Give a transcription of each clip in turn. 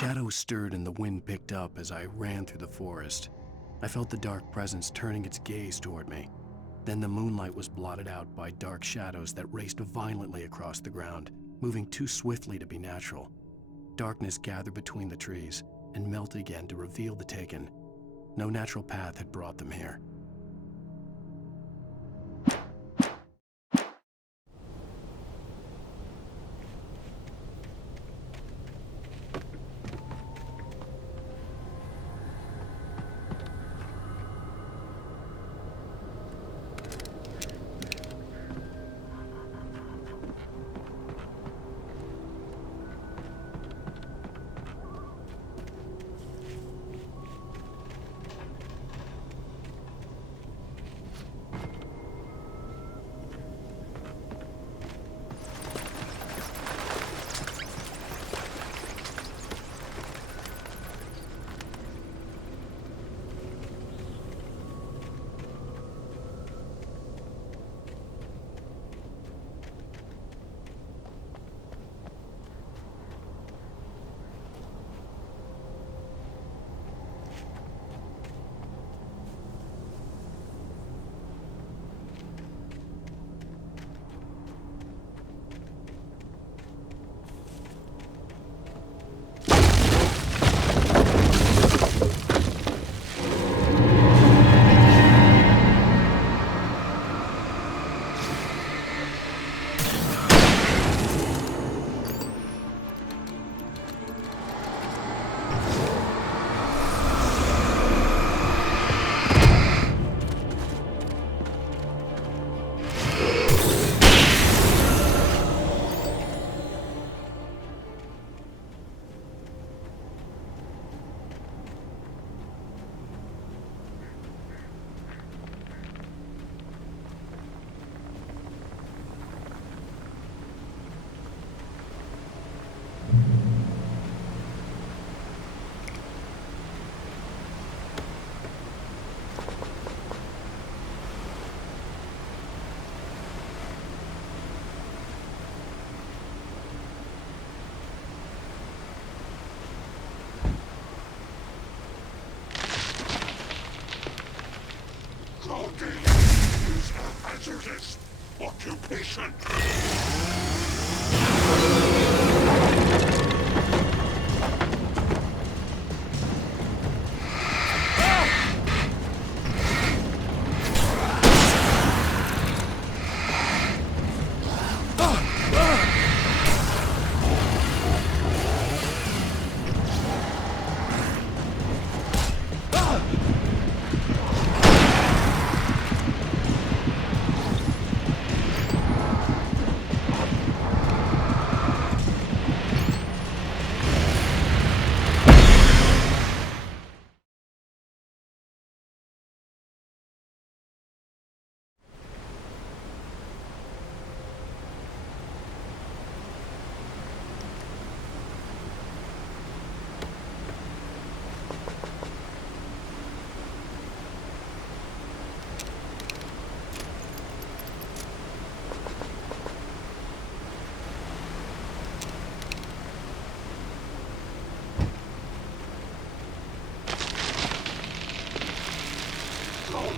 Shadows stirred and the wind picked up as I ran through the forest. I felt the dark presence turning its gaze toward me. Then the moonlight was blotted out by dark shadows that raced violently across the ground, moving too swiftly to be natural. Darkness gathered between the trees and melted again to reveal the Taken. No natural path had brought them here. Is a hazardous occupation.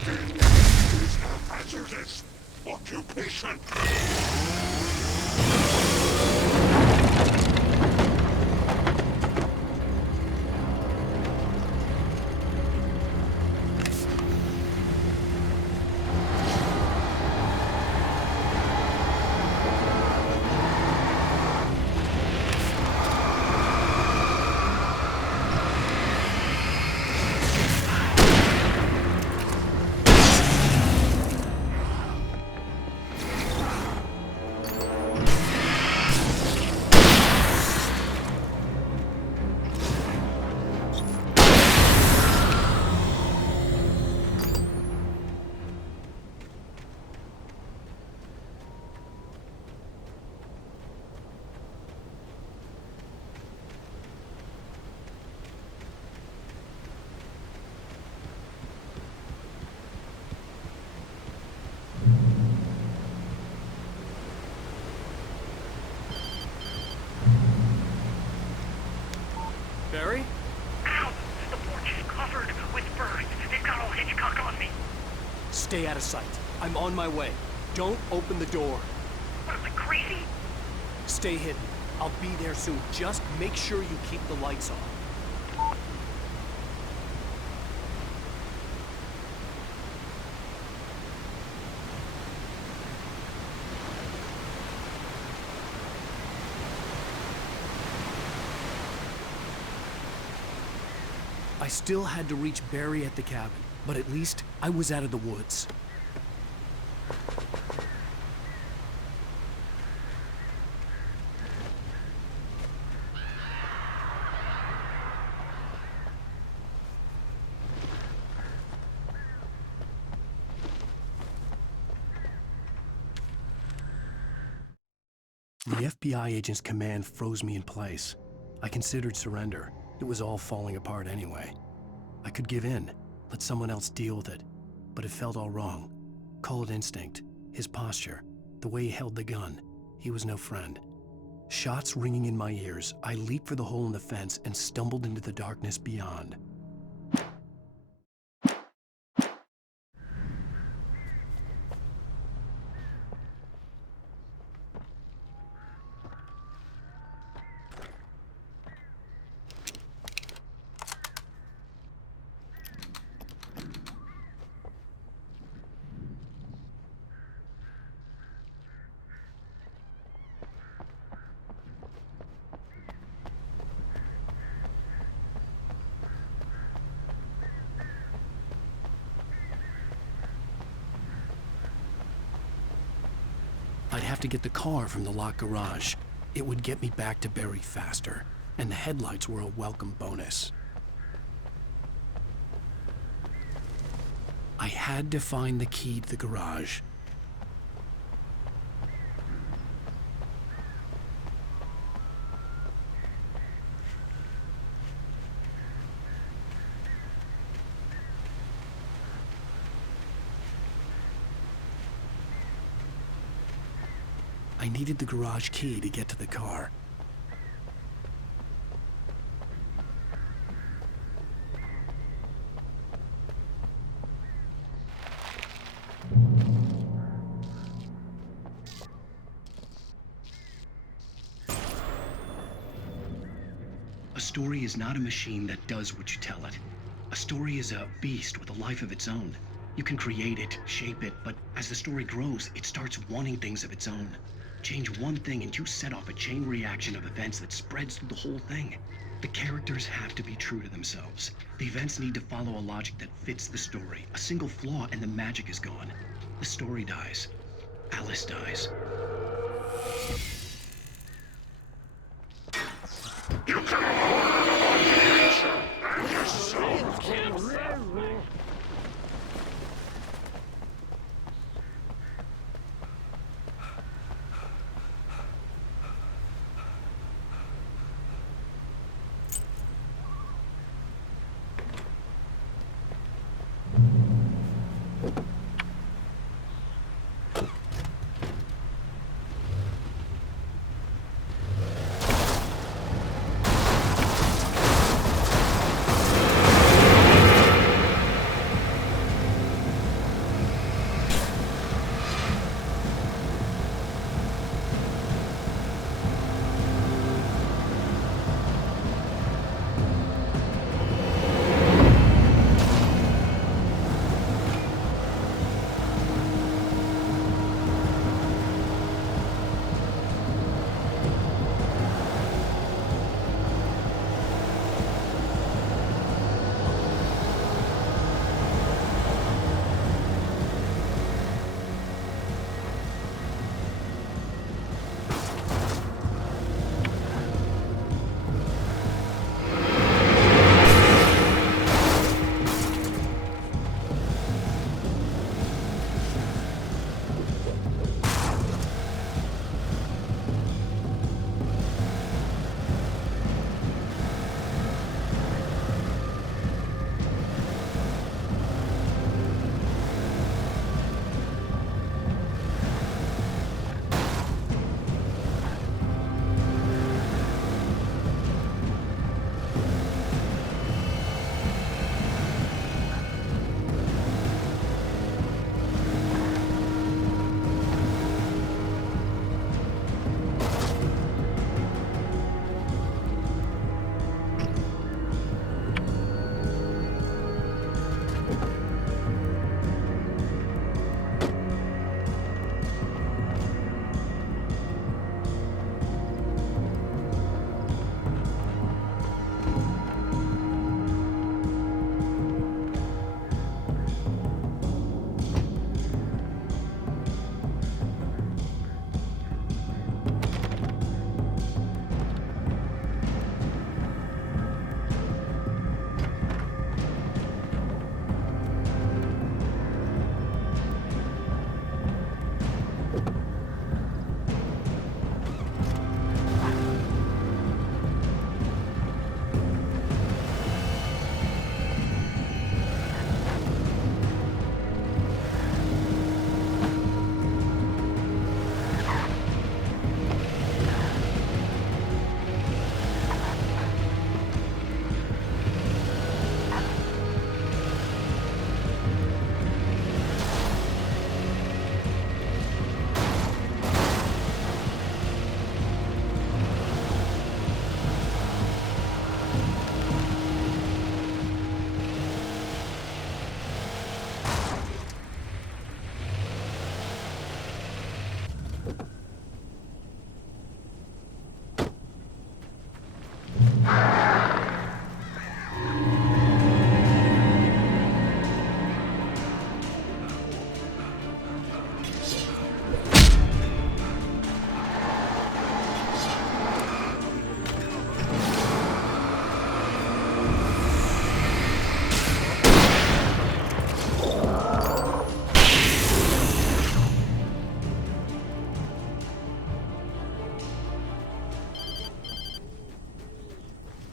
Is a hazardous occupation. Stay out of sight. I'm on my way. Don't open the door. What am I, crazy? Stay hidden. I'll be there soon. Just make sure you keep the lights on. I still had to reach Barry at the cabin, but at least I was out of the woods. The FBI agent's command froze me in place. I considered surrender. It was all falling apart anyway. I could give in, let someone else deal with it, but it felt all wrong. Call it instinct, his posture, the way he held the gun. He was no friend. Shots ringing in my ears, I leaped for the hole in the fence and stumbled into the darkness beyond. I'd have to get the car from the locked garage. It would get me back to Barry faster, and the headlights were a welcome bonus. I had to find the key to the garage. I needed the garage key to get to the car. A story is not a machine that does what you tell it. A story is a beast with a life of its own. You can create it, shape it, but as the story grows, it starts wanting things of its own. Change one thing and you set off a chain reaction of events that spreads through the whole thing. The characters have to be true to themselves. The events need to follow a logic that fits the story. A single flaw and the magic is gone. The story dies. Alice dies. You can afford the and yourself.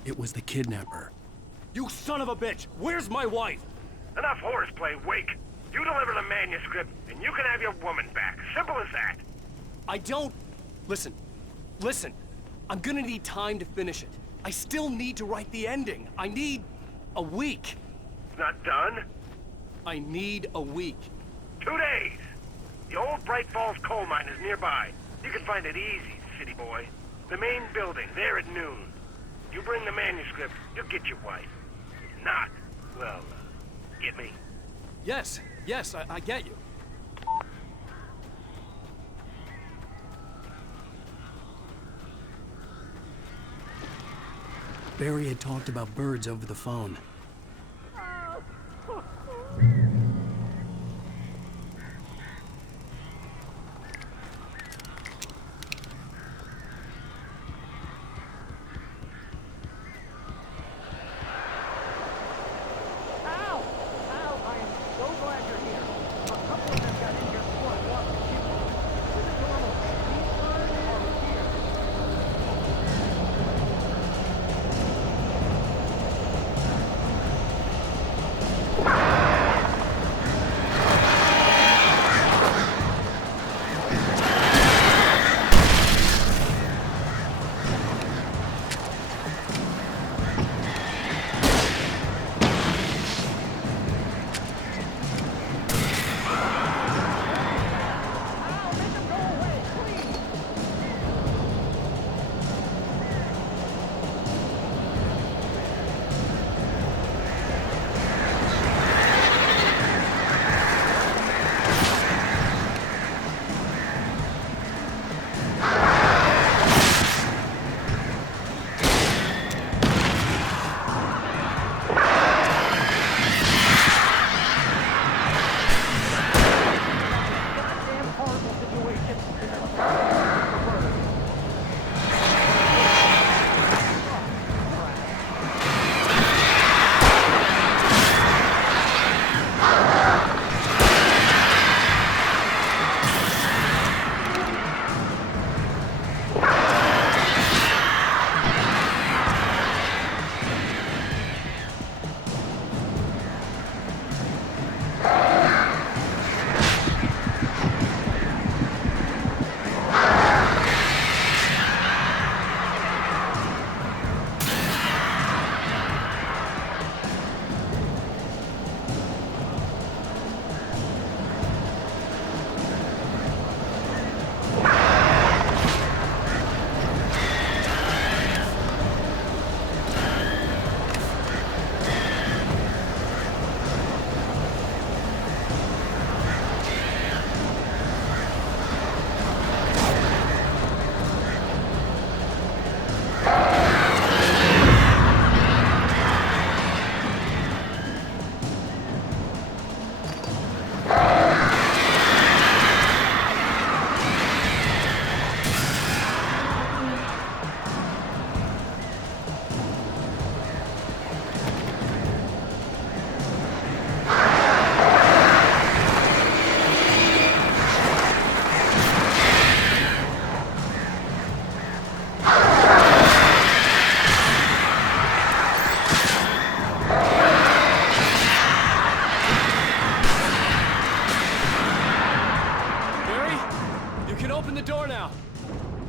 It was the kidnapper. You son of a bitch! Where's my wife? Enough horseplay, Wake. You deliver the manuscript, and you can have your woman back. Simple as that. I don't... Listen. I'm gonna need time to finish it. I still need to write the ending. I need... a week. It's not done. I need a week. 2 days. The old Bright Falls coal mine is nearby. You can find it easy, city boy. The main building, there at noon. You bring the manuscript, you'll get your wife. If not, well, get me. Yes, I get you. Barry had talked about birds over the phone.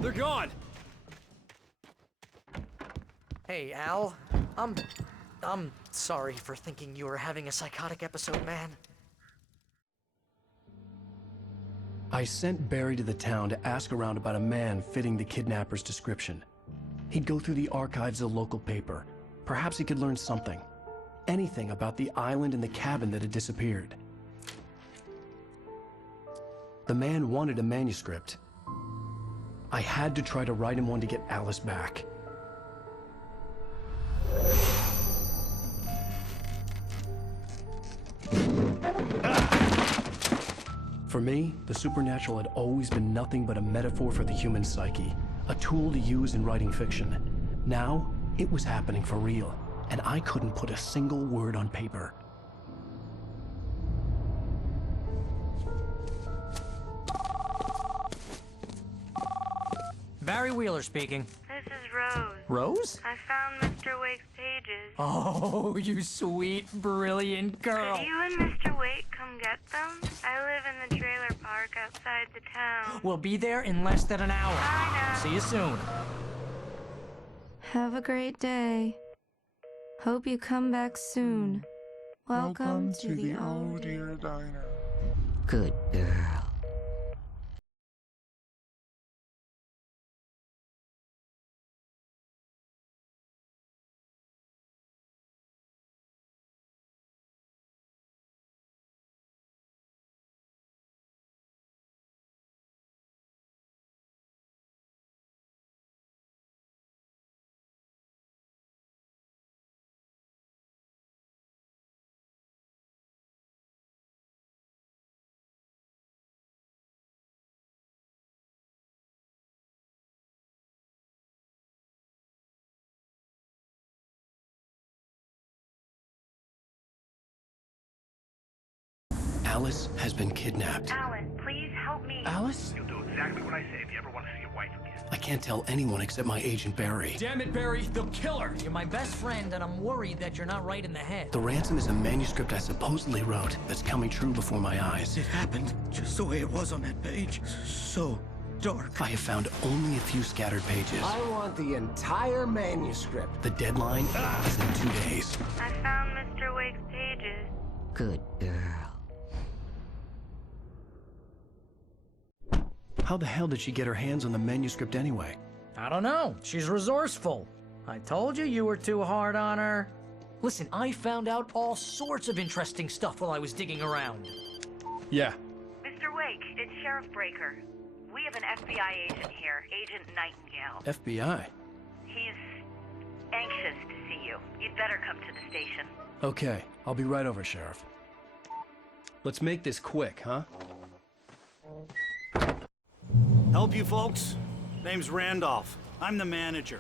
They're gone! Hey, Al. I'm sorry for thinking you were having a psychotic episode, man. I sent Barry to the town to ask around about a man fitting the kidnapper's description. He'd go through the archives of the local paper. Perhaps he could learn something. Anything about the island and the cabin that had disappeared. The man wanted a manuscript. I had to try to write him one to get Alice back. For me, the supernatural had always been nothing but a metaphor for the human psyche, a tool to use in writing fiction. Now, it was happening for real, and I couldn't put a single word on paper. Barry Wheeler speaking. This is Rose. Rose? I found Mr. Wake's pages. Oh, you sweet, brilliant girl. Could you and Mr. Wake come get them? I live in the trailer park outside the town. We'll be there in less than an hour. Bye now. See you soon. Have a great day. Hope you come back soon. Welcome to the Oh Dear Diner. Good girl. Alice has been kidnapped. Alan, please help me. Alice? You'll do exactly what I say if you ever want to see your wife again. I can't tell anyone except my agent Barry. Damn it, Barry, they'll kill her. You're my best friend, and I'm worried that you're not right in the head. The ransom is a manuscript I supposedly wrote that's coming true before my eyes. It happened just the way it was on that page. So dark. I have found only a few scattered pages. I want the entire manuscript. The deadline is in 2 days. I found Mr. Wake's pages. Good girl. How the hell did she get her hands on the manuscript anyway? I don't know. She's resourceful. I told you you were too hard on her. Listen, I found out all sorts of interesting stuff while I was digging around. Yeah. Mr. Wake, it's Sheriff Breaker. We have an FBI agent here, Agent Nightingale. FBI? He's anxious to see you. You'd better come to the station. Okay, I'll be right over, Sheriff. Let's make this quick, huh? Help you folks? Name's Randolph. I'm the manager.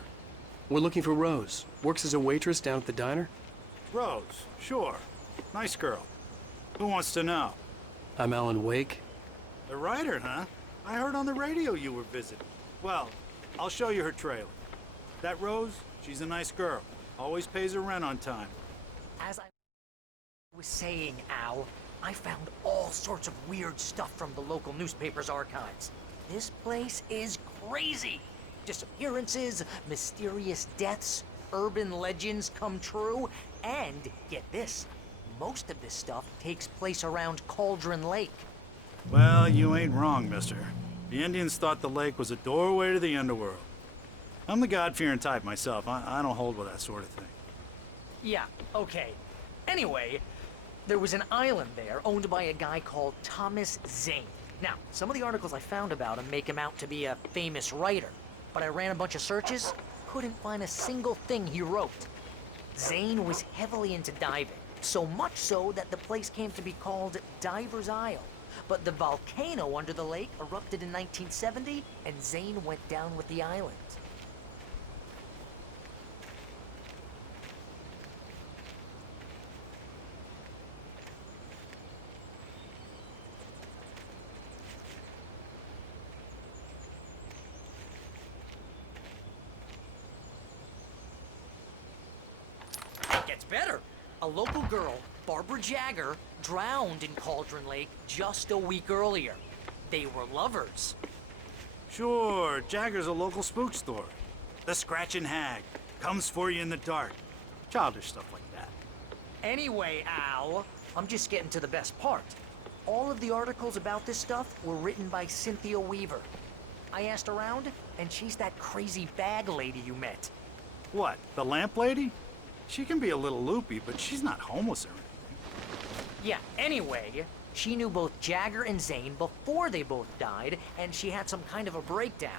We're looking for Rose. Works as a waitress down at the diner. Rose, sure. Nice girl. Who wants to know? I'm Alan Wake. The writer, huh? I heard on the radio you were visiting. Well, I'll show you her trailer. That Rose, she's a nice girl. Always pays her rent on time. As I was saying, Al, I found all sorts of weird stuff from the local newspaper's archives. This place is crazy. Disappearances, mysterious deaths, urban legends come true, and get this, most of this stuff takes place around Cauldron Lake. Well, you ain't wrong, mister. The Indians thought the lake was a doorway to the underworld. I'm the God-fearing type myself. I don't hold with that sort of thing. Yeah, okay. Anyway, there was an island there owned by a guy called Thomas Zane. Now, some of the articles I found about him make him out to be a famous writer, but I ran a bunch of searches, couldn't find a single thing he wrote. Zane was heavily into diving, so much so that the place came to be called Diver's Isle. But the volcano under the lake erupted in 1970, and Zane went down with the island. It gets better. A local girl, Barbara Jagger, drowned in Cauldron Lake just a week earlier. They were lovers. Sure, Jagger's a local spook story. The Scratching Hag comes for you in the dark. Childish stuff like that. Anyway, Al, I'm just getting to the best part. All of the articles about this stuff were written by Cynthia Weaver. I asked around, and she's that crazy bag lady you met. What, the lamp lady? She can be a little loopy, but she's not homeless or anything. Yeah, anyway, she knew both Jagger and Zane before they both died, and she had some kind of a breakdown.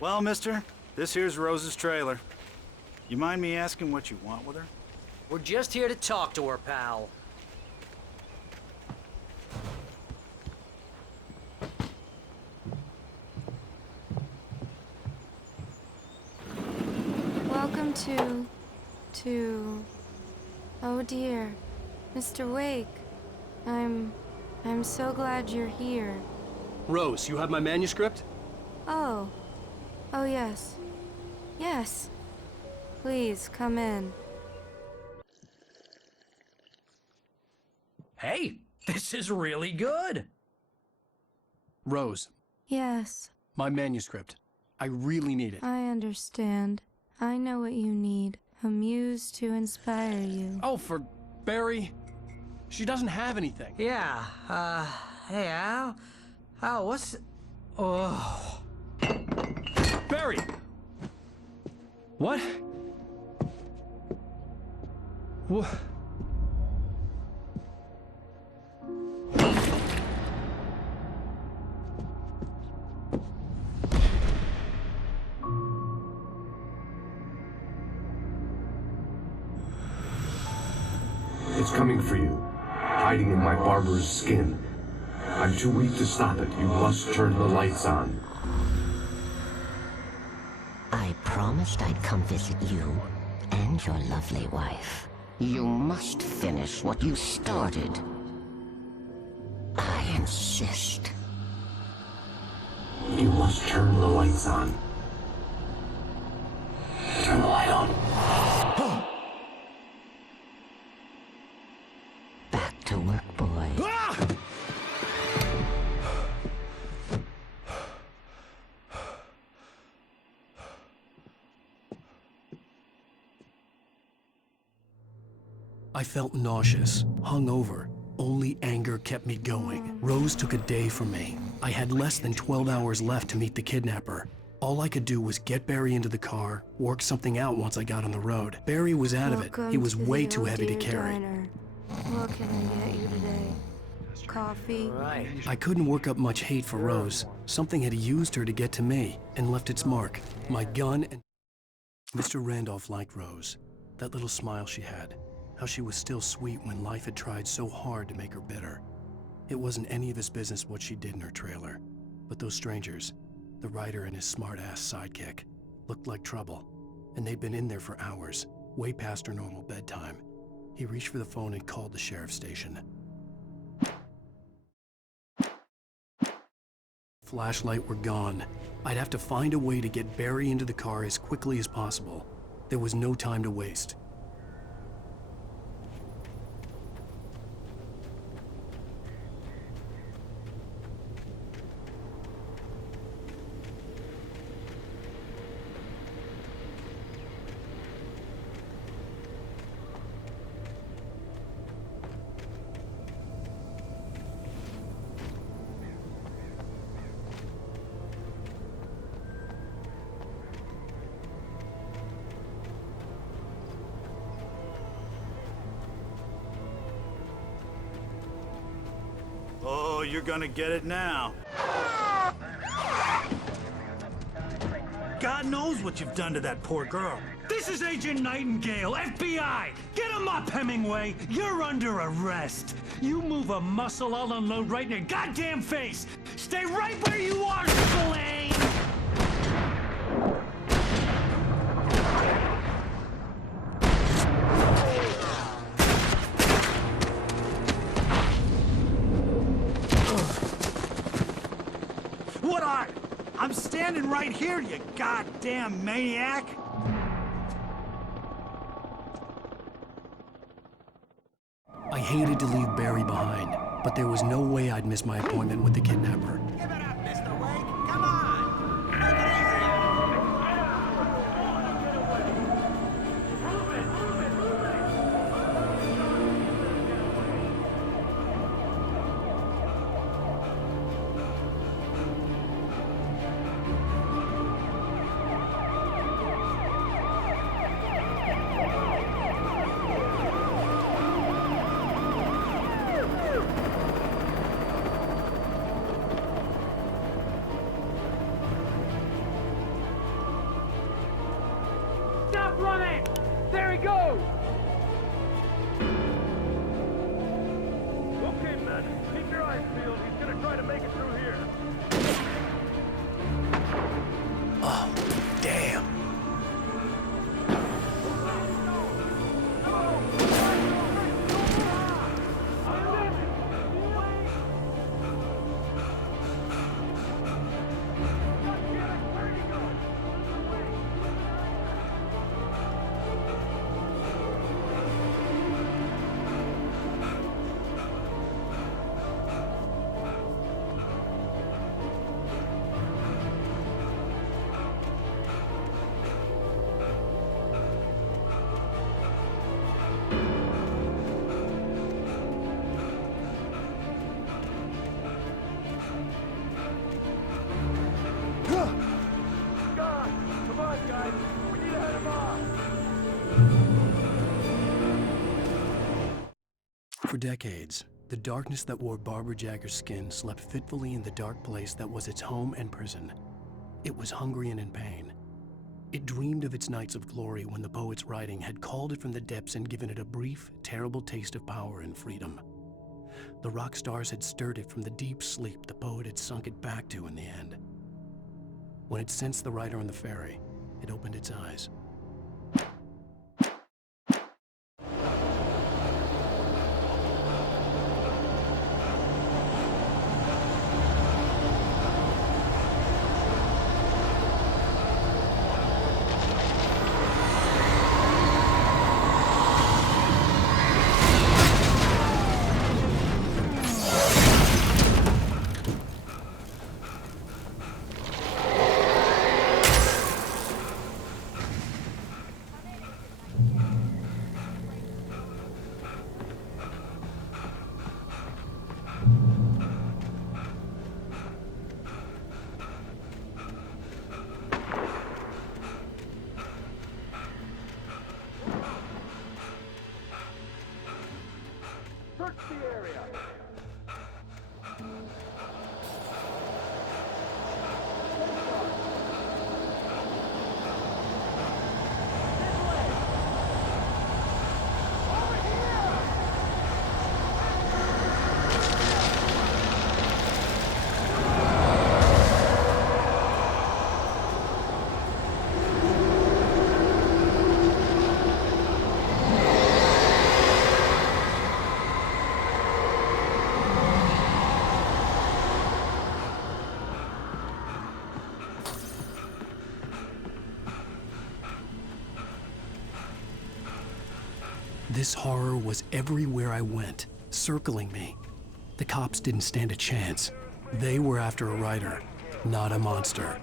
Well, mister, this here's Rose's trailer. You mind me asking what you want with her? We're just here to talk to her, pal. to... Oh dear. Mr. Wake. I'm so glad you're here. Rose, you have my manuscript? Oh. Oh, yes. Yes. Please, come in. Hey, this is really good. Rose, Yes, my manuscript. I really need it. I understand. I know what you need. A muse to inspire you. Oh, for Barry? She doesn't have anything. Yeah, hey, Al? Al, what's... Oh... Barry! What? What? It's coming for you, hiding in my barber's skin. I'm too weak to stop it. You must turn the lights on. I promised I'd come visit you and your lovely wife. You must finish what you started. I insist. You must turn the lights on. Turn the light on. Back to work, boy. I felt nauseous, hungover. Only anger kept me going. Rose took a day from me. I had less than 12 hours left to meet the kidnapper. All I could do was get Barry into the car, work something out once I got on the road. Barry was out of it. He was way too heavy to carry. Diner. What can I get you today? Coffee? Right. I couldn't work up much hate for Rose. Something had used her to get to me and left its mark. My gun and... Mr. Randolph liked Rose. That little smile she had. How she was still sweet when life had tried so hard to make her bitter. It wasn't any of his business what she did in her trailer. But those strangers, the writer and his smart-ass sidekick, looked like trouble. And they'd been in there for hours, way past her normal bedtime. He reached for the phone and called the sheriff's station. Flashlight were gone. I'd have to find a way to get Barry into the car as quickly as possible. There was no time to waste. Oh, you're gonna get it now. God knows what you've done to that poor girl. This is Agent Nightingale, FBI! Get him up, Hemingway! You're under arrest! You move a muscle, I'll unload right in your goddamn face! Stay right where you are, Spillane! What are? I'm standing right here, you goddamn maniac! I hated to leave Barry behind, but there was no way I'd miss my appointment with the kidnapper. Give it up, Mr. Wake. Come on. Make it easy. For decades, the darkness that wore Barbara Jagger's skin slept fitfully in the dark place that was its home and prison. It was hungry and in pain. It dreamed of its nights of glory when the poet's writing had called it from the depths and given it a brief, terrible taste of power and freedom. The rock stars had stirred it from the deep sleep the poet had sunk it back to in the end. When it sensed the writer on the ferry, it opened its eyes. This horror was everywhere I went, circling me. The cops didn't stand a chance. They were after a writer, not a monster.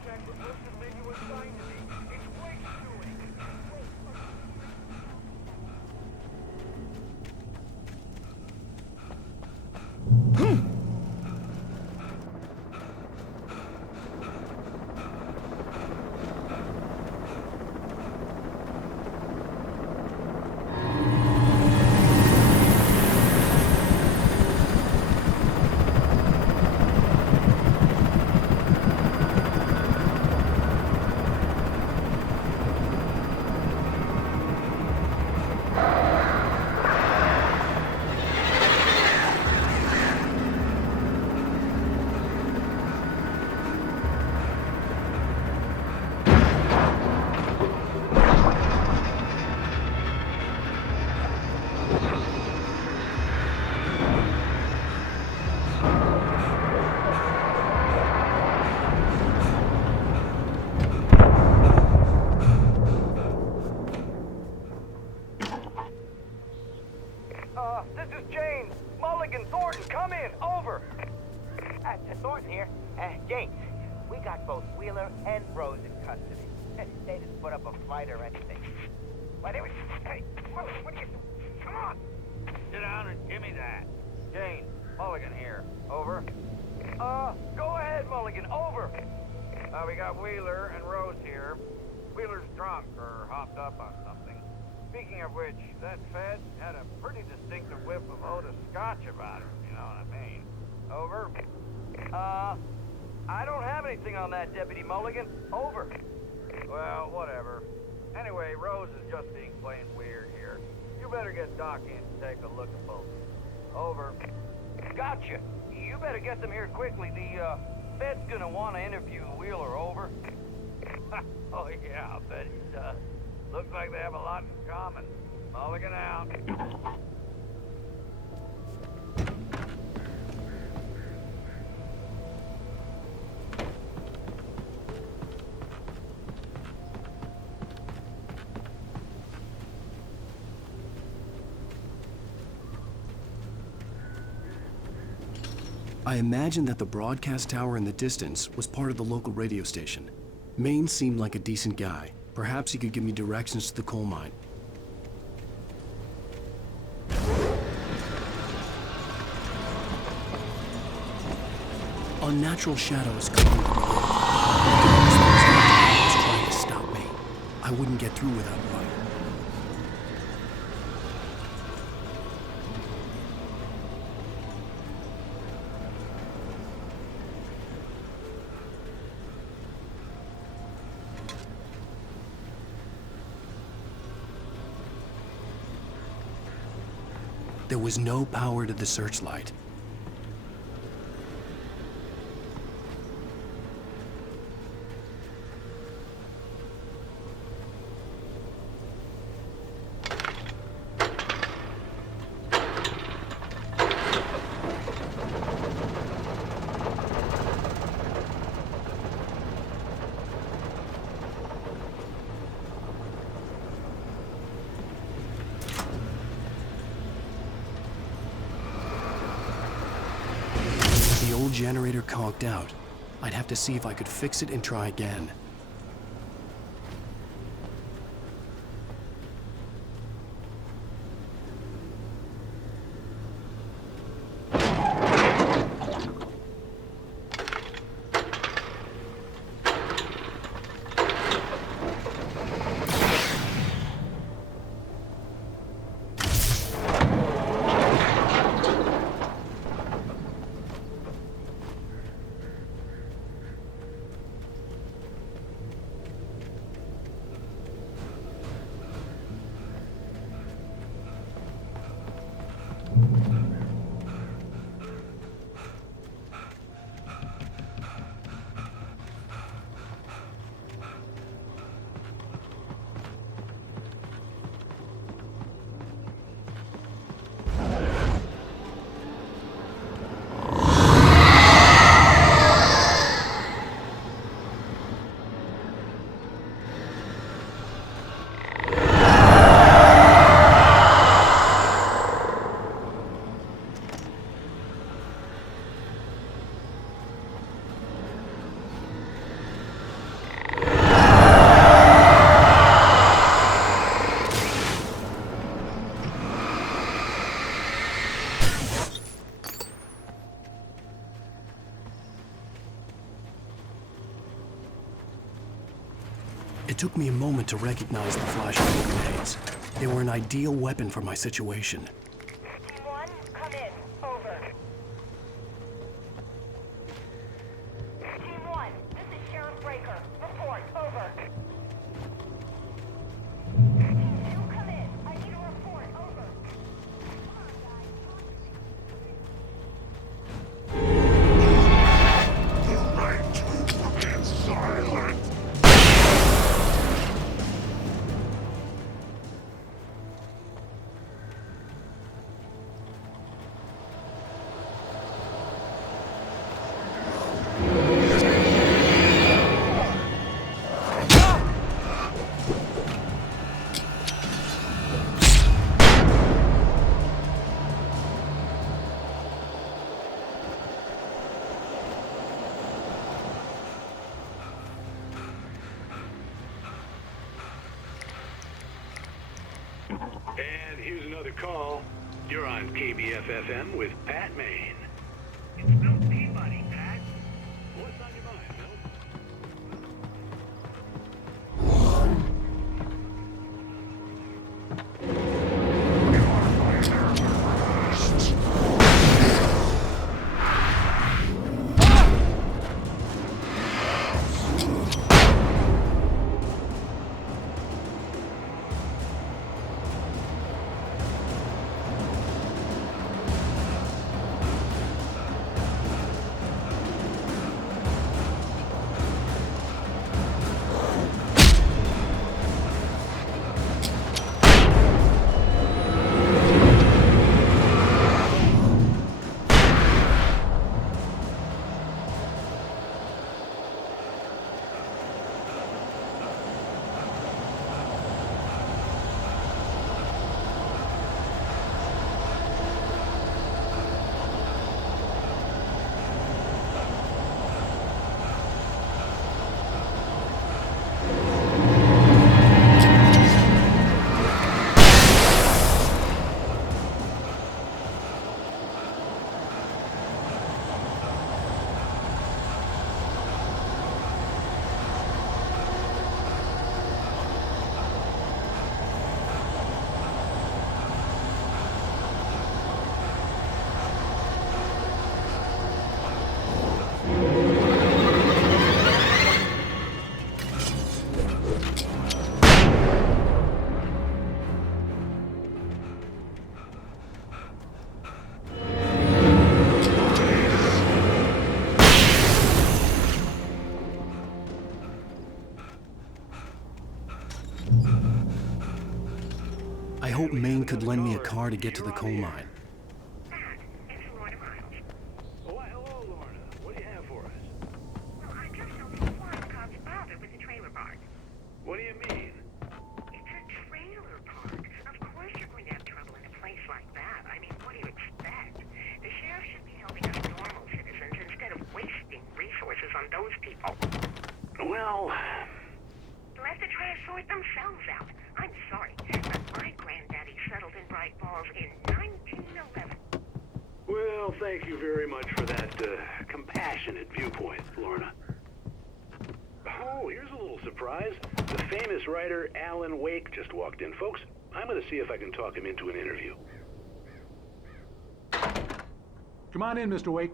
Deputy Mulligan, over. Well, whatever. Anyway, Rose is just being plain weird here. You better get Doc in to take a look at both. Over. Gotcha. You better get them here quickly. The Fed's gonna want to interview Wheeler, over. Oh yeah, I'll bet he does. Looks like they have a lot in common. Mulligan out. I imagined that the broadcast tower in the distance was part of the local radio station. Maine seemed like a decent guy. Perhaps he could give me directions to the coal mine. Unnatural shadows clung to the road. The was trying to stop me. I wouldn't get through without a light. There was no power to the searchlight. The old generator conked out. I'd have to see if I could fix it and try again. It took me a moment to recognize the flashing grenades. They were an ideal weapon for my situation. Team 1, come in. Over. Team 1, this is Sheriff Breaker. Report. Over. Team 2, come in. I need a report. Over. Come on, guys. Silent. And here's another call. You're on KBFFM with Pat Maine. It's Bill Peabody, Pat. What's on your mind, Bill? I hope Maine could lend me a car to get to the coal mine. Oh, why, hello, Lorna. What do you have for us? Well, I just noticed flying cop's father with the trailer park. What do you mean? It's a trailer park. Of course you're going to have trouble in a place like that. I mean, what do you expect? The sheriff should be helping us normal citizens instead of wasting resources on those people. Well... Let the trash sort themselves out. I'm sorry, but my granddaddy settled in Bright Falls in 1911. Well, thank you very much for that compassionate viewpoint, Lorna. Oh, here's a little surprise. The famous writer Alan Wake just walked in. Folks, I'm going to see if I can talk him into an interview. Come on in, Mr. Wake.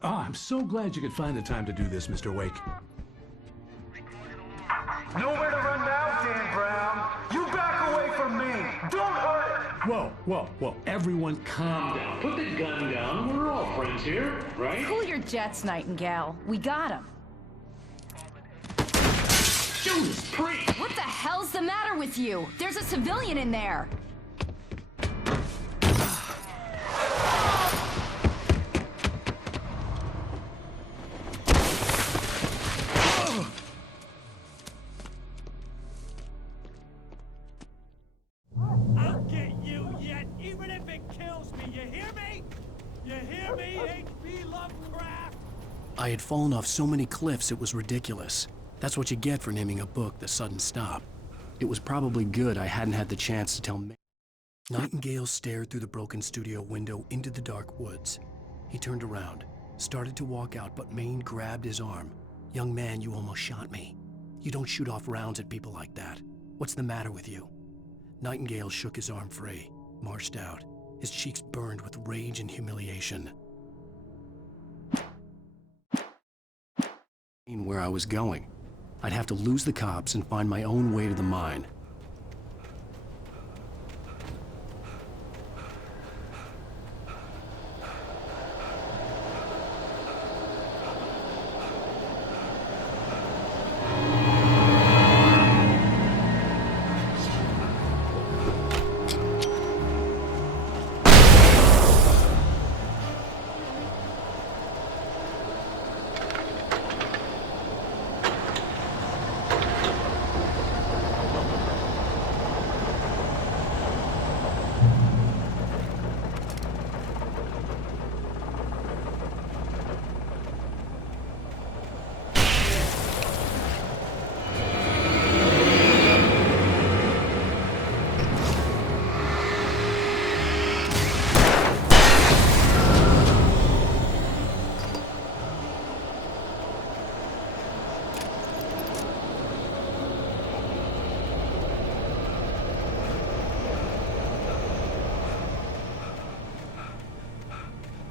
Oh, I'm so glad you could find the time to do this, Mr. Wake. Nowhere to run now, Dan Brown. You back away from me. Don't hurt. Whoa, whoa, whoa. Everyone calm down. Put the gun down. We're all friends here, right? Cool your jets, Nightingale. We got him. Judas Priest! What the hell's the matter with you? There's a civilian in there. I'll get you yet, even if it kills me. You hear me? You hear me, H.P. Lovecraft? I had fallen off so many cliffs it was ridiculous. That's what you get for naming a book The Sudden Stop. It was probably good I hadn't had the chance to tell Nightingale stared through the broken studio window into the dark woods. He turned around, started to walk out, but Maine grabbed his arm. "Young man, you almost shot me. You don't shoot off rounds at people like that. What's the matter with you?" Nightingale shook his arm free, marched out. His cheeks burned with rage and humiliation. Where I was going. I'd have to lose the cops and find my own way to the mine.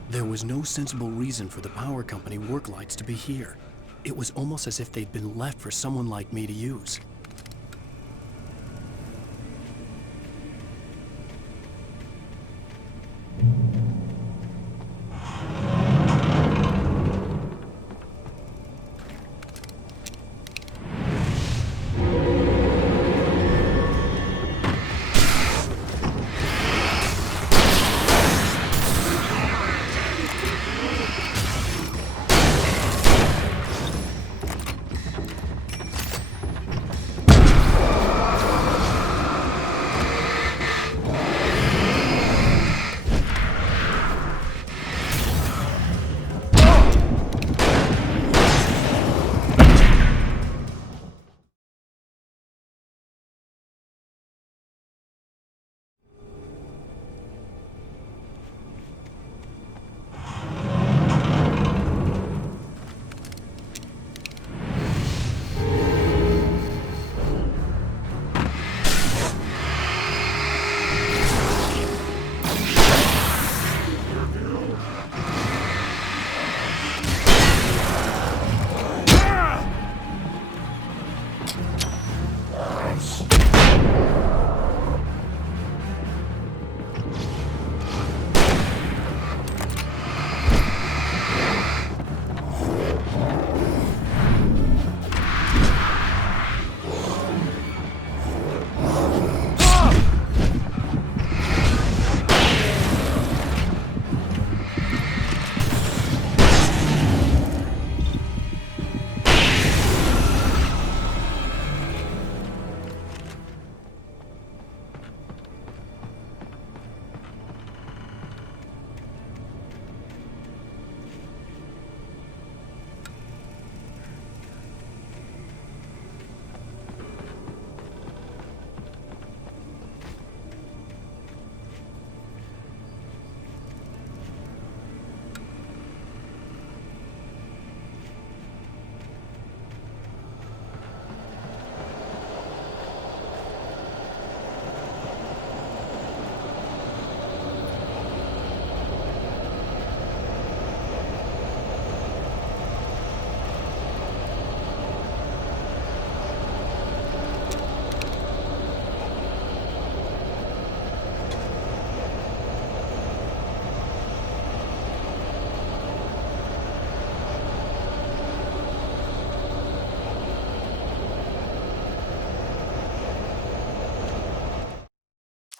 There was no sensible reason for the power company work lights to be here. It was almost as if they'd been left for someone like me to use.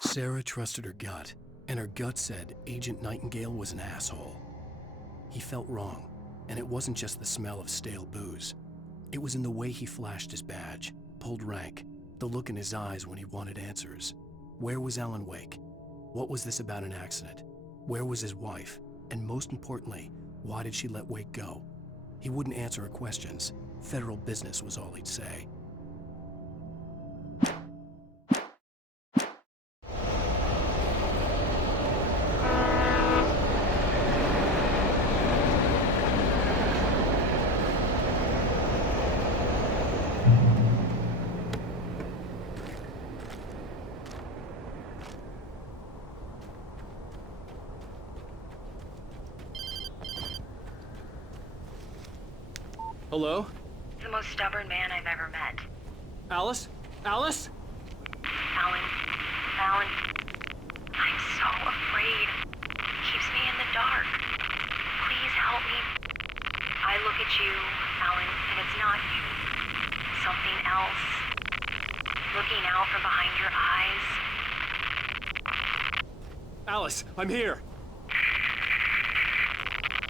Sarah trusted her gut, and her gut said Agent Nightingale was an asshole. He felt wrong, and it wasn't just the smell of stale booze. It was in the way he flashed his badge, pulled rank, the look in his eyes when he wanted answers. Where was Alan Wake? What was this about an accident? Where was his wife? And most importantly, why did she let Wake go? He wouldn't answer her questions. Federal business was all he'd say. Hello? The most stubborn man I've ever met. Alice? Alice? Alan. Alan. I'm so afraid. Keeps me in the dark. Please help me. I look at you, Alan, and it's not you. Something else. Looking out from behind your eyes. Alice, I'm here.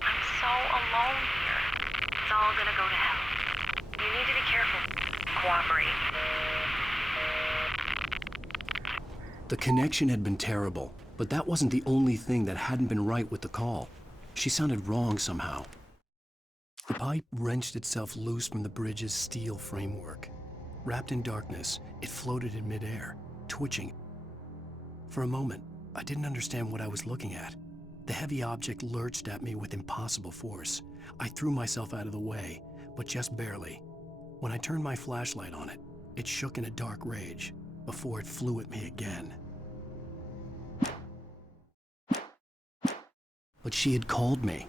I'm so alone here. It's all gonna go to hell. You need to be careful. Cooperate. The connection had been terrible, but that wasn't the only thing that hadn't been right with the call. She sounded wrong somehow. The pipe wrenched itself loose from the bridge's steel framework. Wrapped in darkness, it floated in midair, twitching. For a moment, I didn't understand what I was looking at. The heavy object lurched at me with impossible force. I threw myself out of the way, but just barely. When I turned my flashlight on it, it shook in a dark rage before it flew at me again. But she had called me.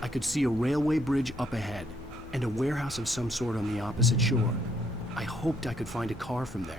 I could see a railway bridge up ahead, and a warehouse of some sort on the opposite shore. I hoped I could find a car from there.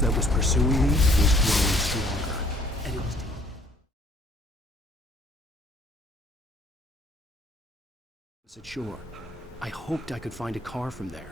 That was pursuing me was growing stronger, and it was opposite shore. I hoped I could find a car from there.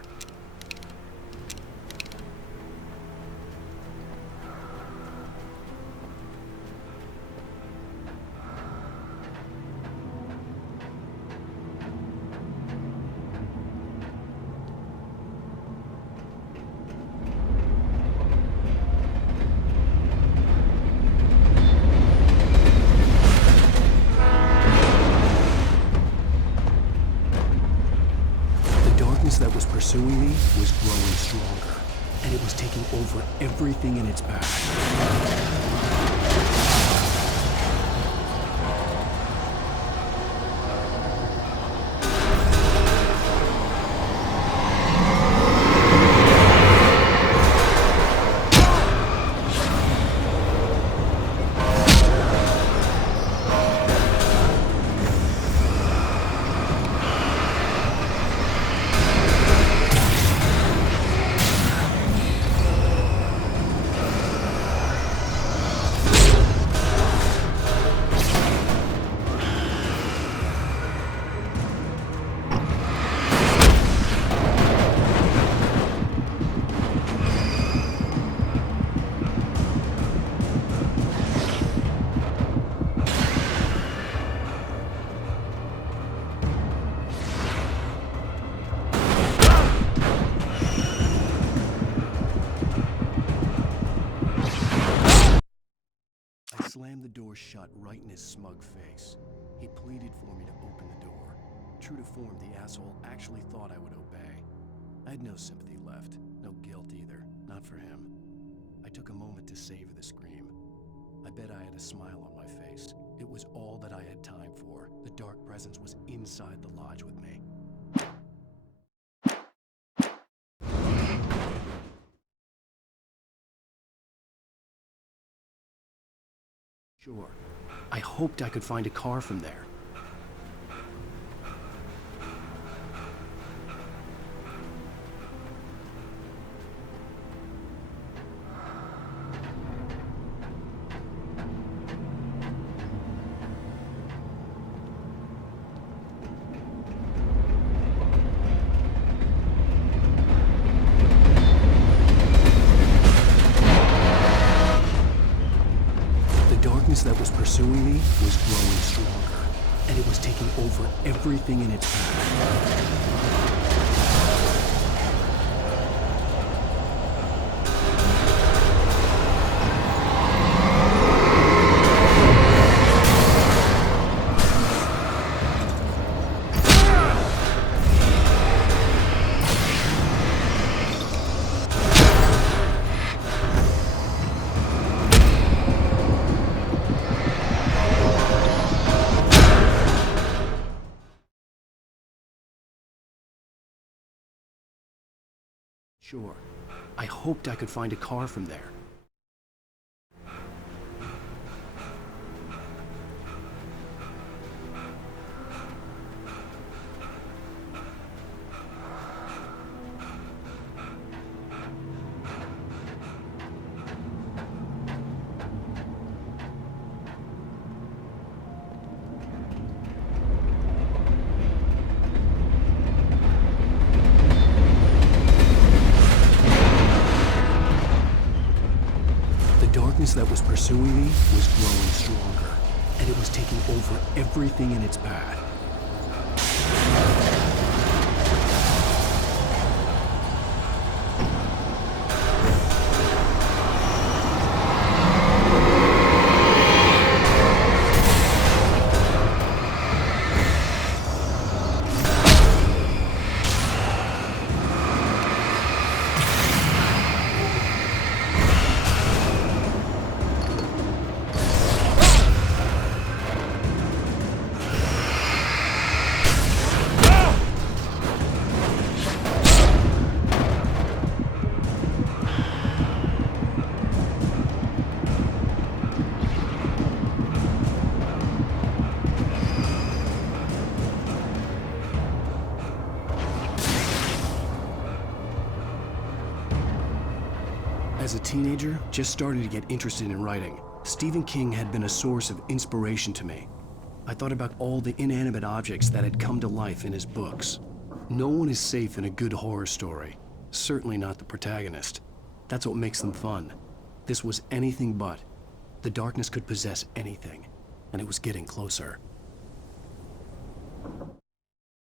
That was pursuing me was growing stronger, and it was taking over everything in its path. slammed the door shut right in his smug face. He pleaded for me to open the door. True to form, the asshole actually thought I would obey. I had no sympathy left, no guilt either, not for him. I took a moment to savor the scream. I bet I had a smile on my face. It was all that I had time for. The dark presence was inside the lodge with me. Sure. I hoped I could find a car from there. That was pursuing me was growing stronger, and it was taking over everything in its path. Sure. I hoped I could find a car from there. That was pursuing me was growing stronger, and it was taking over everything in its path. As a teenager, just starting to get interested in writing, Stephen King had been a source of inspiration to me. I thought about all the inanimate objects that had come to life in his books. No one is safe in a good horror story. Certainly not the protagonist. That's what makes them fun. This was anything but. The darkness could possess anything, and it was getting closer.